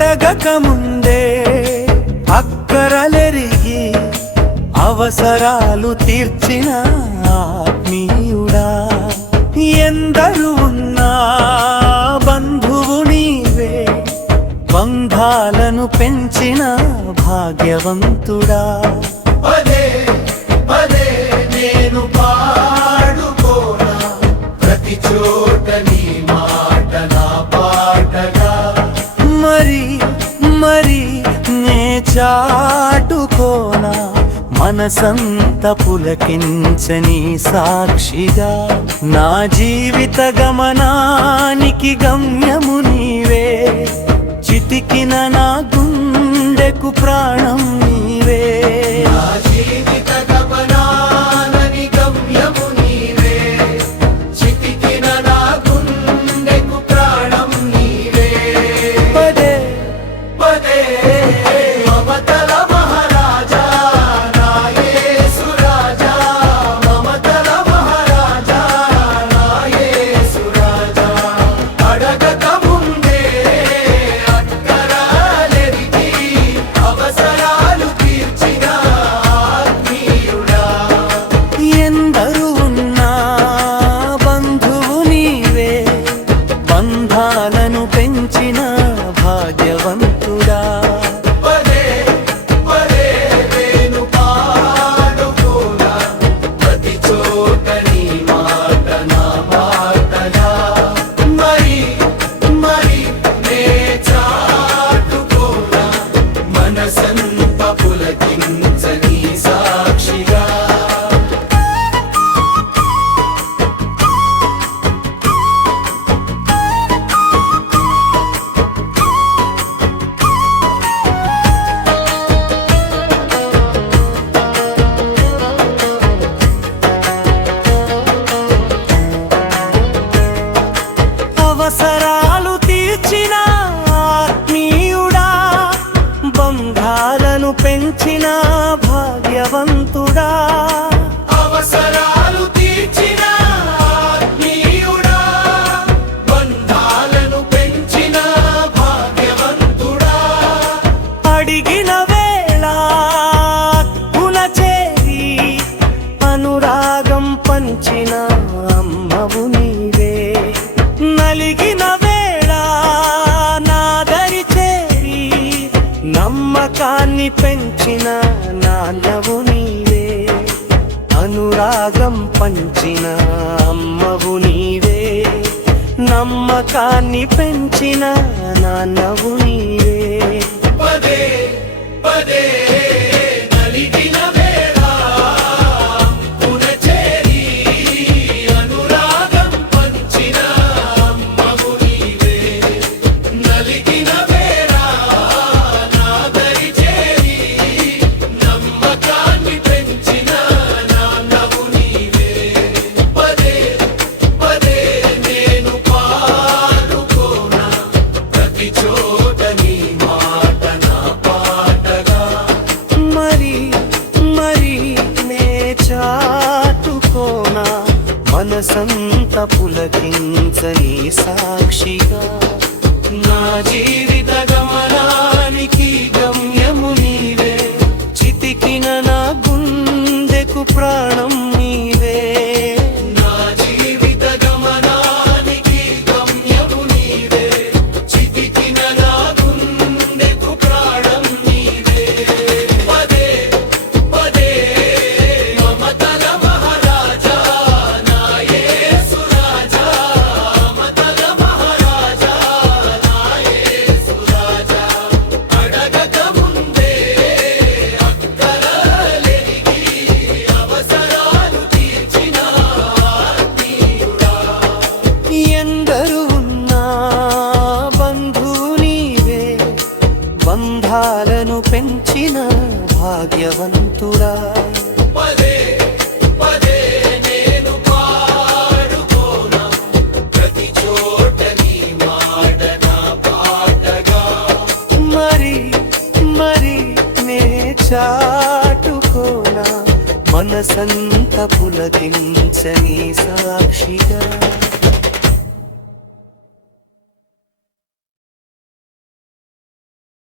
అడగక ముందే అక్కరలెరిగి అవసరాలు తీర్చిన ఆత్మీయుడా, ఎందరు ఉన్నా బంధువు నీవే, బంధాలను పెంచిన భాగ్యవంతుడా. పదే పదే నేను పాడుకోనా ప్రతి చోట నీ మాట నా పాటగా, మరి మరి నే చాటుకోనా మనసంత పులకించని సాక్షిగా. నా జీవిత గమనానికి గమ్యము నీవే, చితికిన నా గుండెకు ప్రాణం నీవే. నా జీవిత గమనానికి గమ్యము నీవే, చితికిన నా గుండెకు ప్రాణం నీవే. పదే పదే మమతల మహారాజా నా యేసు రాజా, మమతల మహారాజా నా యేసు రాజా. అడగక ముందే అక్కరలెరిగి అవసరాలు తీర్చిన ఆత్మీయుడా, ఎందరు ఉన్నా బంధువు నీవే, బంధాలను పెంచిన భాగ్యవంతుడా. పదే పదే నేను పాడుకోనా ప్రతి చోట నీ మాట నా పాటగా, మరి మరి నే చాటుకోనా మనసంత పులకించని సాక్షిగా. అవసరాలు తీర్చిన ఆత్మీయుడా, బంధాలను పెంచిన భాగ్యవంతుడా. అవసరాలు తీర్చిన ఆత్మీయుడా, బంధాలను పెంచిన భాగ్యవంతుడా. అడిగిన వేళ కులచేరి అనురాగం పంచిన అమ్మవు నీవే, నలిగిన వేళ నాదరి చేరి నమ్మకాన్ని పెంచిన నాన్నవు నీవే, అనురాగం పంచిన అమ్మవు నీవే, నమ్మకాన్ని పెంచిన నాన్నవు నీవే. పదే పదే నలిగిన వేళ పునచేరి అనురాగం పంచిన అమ్మవు నీవే, నలిగిన వేళ నాదరి చేరి నమ్మకాన్ని పెంచిన నాన్నవు నీవే. పదే పదే నేను పాడుకోనా ప్రతి చోట నీ మాట నా పాటగా, మరి మరి నే చాటుకోనా మనసంత పులకించని సాక్షిగా. నా జీవిత గమనానికి గమ్యము నీవే, చితికిన నా గుండెకు ప్రాణం నీవే. నా జీవిత గమనానికి గమ్యము నీవే, చితికిన నా గుండెకు ప్రాణం నీవే. పదే పదే మమతల మహారాజా నా యేసు రాజా, మమతల మహారాజా నా యేసు రాజా. అడగక ముందే అక్కరలెరిగి అవసరాలు తీర్చిన ఆత్మీయుడా, ఎందరు ఉన్నా బంధువు నీవే, బంధాలను పెంచిన భాగ్యవంతుడా. పదే పదే నేను పాడుకోనా ప్రతి చోట నీ మాట నా పాటగా, మరి మరి నే చాటుకోనా మనసంత పులకించని సాక్షిగా.